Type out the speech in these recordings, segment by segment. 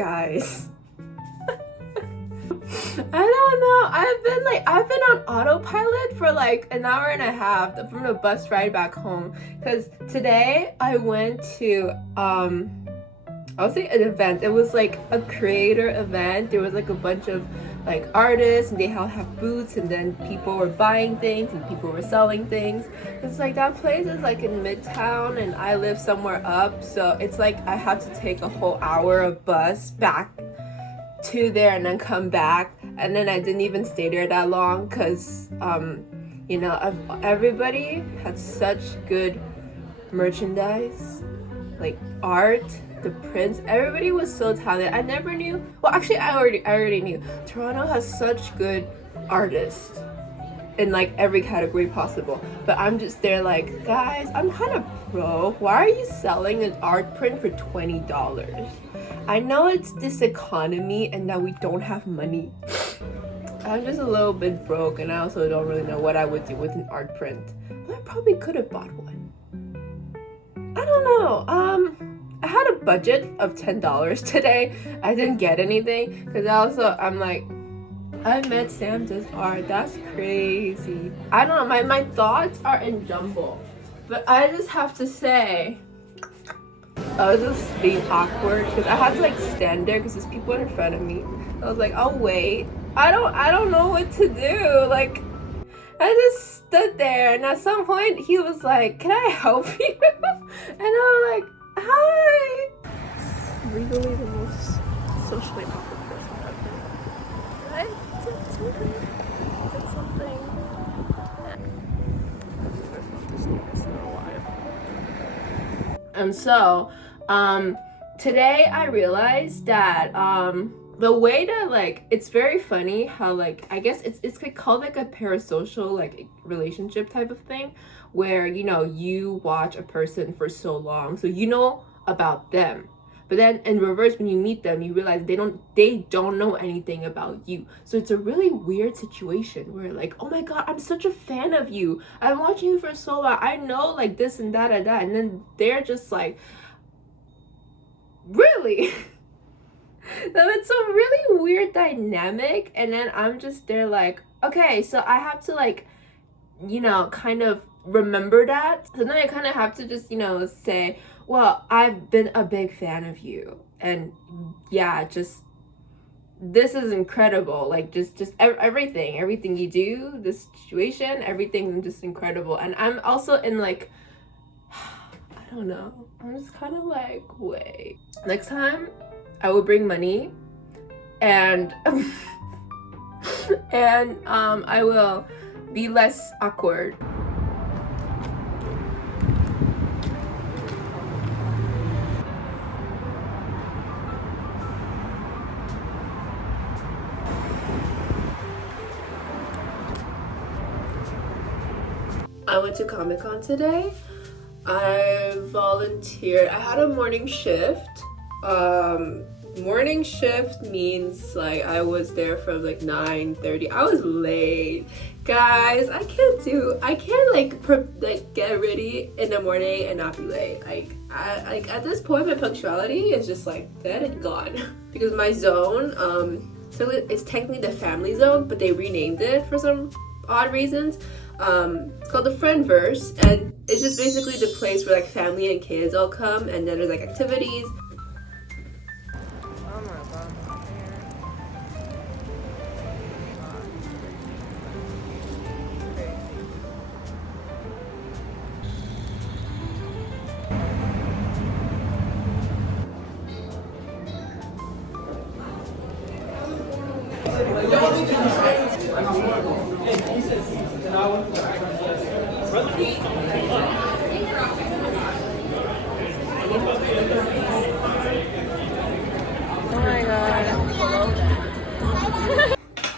Guys. I don't know. I've been on autopilot for like an hour and a half from the bus ride back home. Cause today I went to I would say an event. It was like a creator event. There was like a bunch of like artists, and they all have booths, and then people were buying things and people were selling things. It's like that place is like in Midtown, and I live somewhere up, so it's like I have to take a whole hour of bus back to there and then come back. And then I didn't even stay there that long because you know, everybody had such good merchandise, like art, the prints. Everybody was so talented. I never knew. Well, actually, I already knew. Toronto has such good artists in like every category possible. But I'm just there like, guys, I'm kind of broke. Why are you selling an art print for $20? I know it's this economy and that we don't have money. I'm just a little bit broke, and I also don't really know what I would do with an art print. But I probably could have bought one. I don't know. I had a budget of $10 today. I didn't get anything because I'm like, I met SamDoesArts. That's crazy. I don't know. My thoughts are in jumble, but I just have to say, I was just being awkward because I had to like stand there because there's people in front of me. I was like, I'll wait. I don't know what to do. Like, I just stood there, and at some point he was like, "Can I help you?" And I was like, "Hi." Legally the most socially awkward person I've been. I did something. And so, today I realized that the way that like, it's very funny how like, I guess it's like called like a parasocial like relationship type of thing, where, you know, you watch a person for so long, so you know about them. But then in reverse, when you meet them, you realize they don't know anything about you. So it's a really weird situation where like, oh my god, I'm such a fan of you. I'm watching you for so long. I know like this and that and that. And then they're just like, really? So it's a really weird dynamic. And then I'm just there like, okay, so I have to like, you know, kind of remember that. So then I kind of have to just, you know, say, well, I've been a big fan of you, and yeah, just this is incredible. Like just everything you do, this situation, everything just incredible. And I'm also in like, I don't know, I'm just kind of like, wait, next time I will bring money, and and I will be less awkward. I went to ComicCon today. I volunteered. I had a morning shift. Morning shift means like I was there from like 9:30. I was late, guys. I can't like get ready in the morning and not be late. Like at this point, my punctuality is just like dead and gone. Because my zone, so it's technically the family zone, but they renamed it for some odd reasons. It's called the Friendverse, and it's just basically the place where like family and kids all come, and then there's like activities. Oh my god.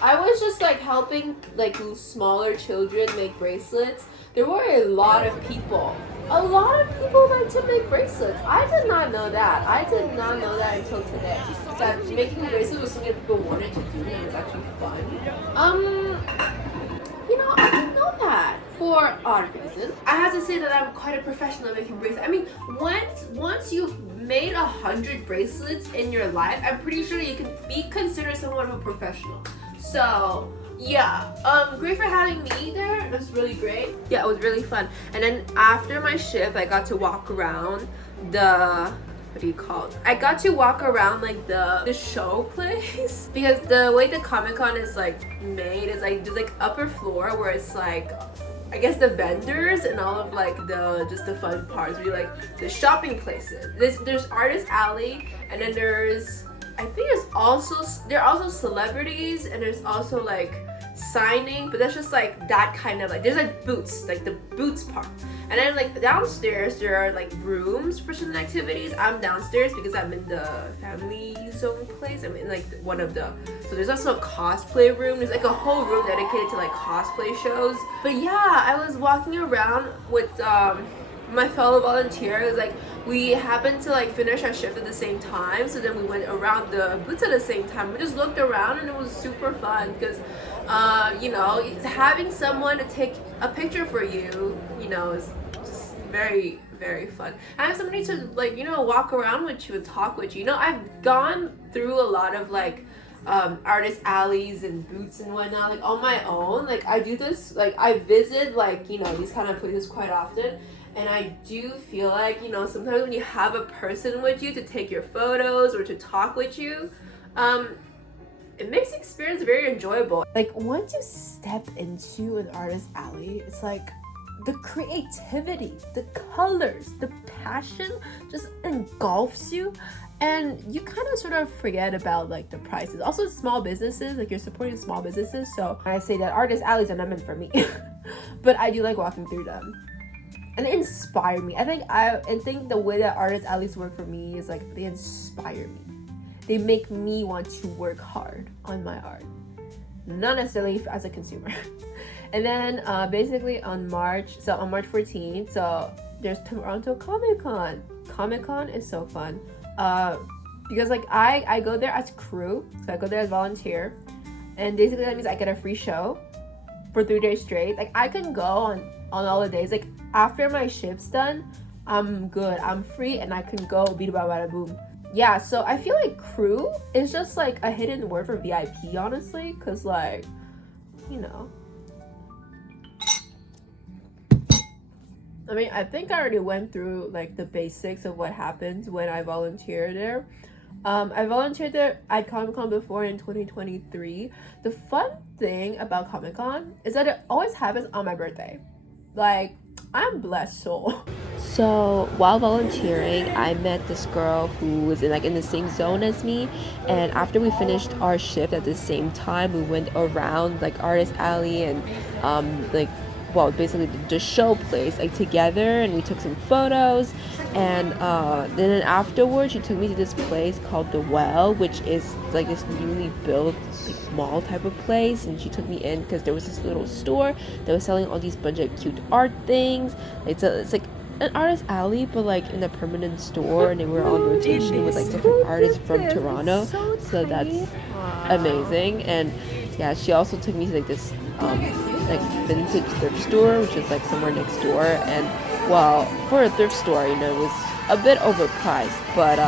I was just like helping like smaller children make bracelets. There were a lot of people. A lot of people like to make bracelets. I did not know that. I did not know that until today. That making bracelets was something that people wanted to do, and it was actually fun. You know, I didn't know that for odd reasons. I have to say that I'm quite a professional at making bracelets. I mean, once you've made 100 bracelets in your life, I'm pretty sure you can be considered somewhat of a professional. So yeah, great for having me there. It was really great. Yeah, it was really fun. And then after my shift, I got to walk around the, what do you call it? I got to walk around like the show place because the way the Comic-Con is like made is like there's like upper floor where it's like, I guess the vendors and all of like the fun parts, where you like the shopping places. There's Artist Alley, and then there's, I think there are also celebrities, and there's also like signing, but that's just like that kind of like, there's like booths, like the booths part. And then like downstairs there are like rooms for certain activities. I'm downstairs because I'm in the family zone place. I'm in like one of the, so there's also a cosplay room. There's like a whole room dedicated to like cosplay shows. But yeah, I was walking around with my fellow volunteers. Like we happened to like finish our shift at the same time, so then we went around the booths at the same time. We just looked around and it was super fun because you know, having someone to take a picture for you, you know, is just very, very fun. Having somebody to like, you know, walk around with you and talk with you. You know, I've gone through a lot of like artist alleys and booths and whatnot, like on my own. Like I do this, like I visit like, you know, these kind of places quite often. And I do feel like, you know, sometimes when you have a person with you to take your photos or to talk with you, it makes the experience very enjoyable. Like once you step into an artist alley, it's like the creativity, the colors, the passion just engulfs you, and you kind of sort of forget about like the prices. Also small businesses, like you're supporting small businesses, so I say that artist alleys are not meant for me. But I do like walking through them. And they inspire me. I think the way that artist alleys work for me is like they inspire me. They make me want to work hard on my art, not necessarily as a consumer. And then basically on March 14th, so there's Toronto Comic-Con. Comic-Con is so fun because like I go there as crew, so I go there as volunteer, and basically that means I get a free show for 3 days straight. Like I can go on all the days. Like after my shift's done, I'm good, I'm free, and I can go beat about bada boom. Yeah, so I feel like crew is just like a hidden word for VIP, honestly, because like, you know, I mean, I think I already went through like the basics of what happens when I volunteer there. I volunteered there at Comic-Con before in 2023. The fun thing about Comic-Con is that it always happens on my birthday. Like, I'm blessed soul. So while volunteering, I met this girl who was in the same zone as me, and after we finished our shift at the same time, we went around like Artist Alley and basically the show place like together, and we took some photos. And then afterwards she took me to this place called The Well, which is like this newly built like mall type of place, and she took me in because there was this little store that was selling all these bunch of cute art things. It's like an artist alley, but like in a permanent store, and they were on rotation with like different artists from Toronto, so that's amazing. And yeah, she also took me to like this like vintage thrift store, which is like somewhere next door. And well, for a thrift store, you know, it was a bit overpriced, but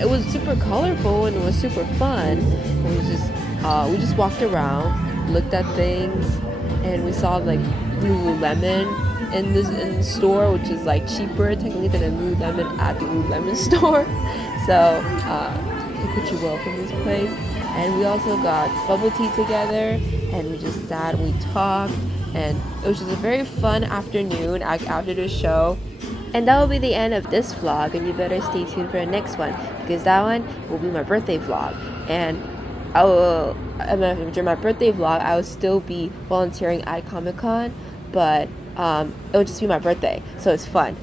it was super colorful and it was super fun. And we just walked around, looked at things, and we saw like Lululemon in the store, which is like cheaper technically than a Lululemon at the Lululemon store. So take what you will from this place. And we also got bubble tea together, and we just sat and we talked, and it was just a very fun afternoon after the show. And that will be the end of this vlog, and you better stay tuned for the next one, because that one will be my birthday vlog. And during my birthday vlog, I will still be volunteering at Comic-Con, but it will just be my birthday, so it's fun.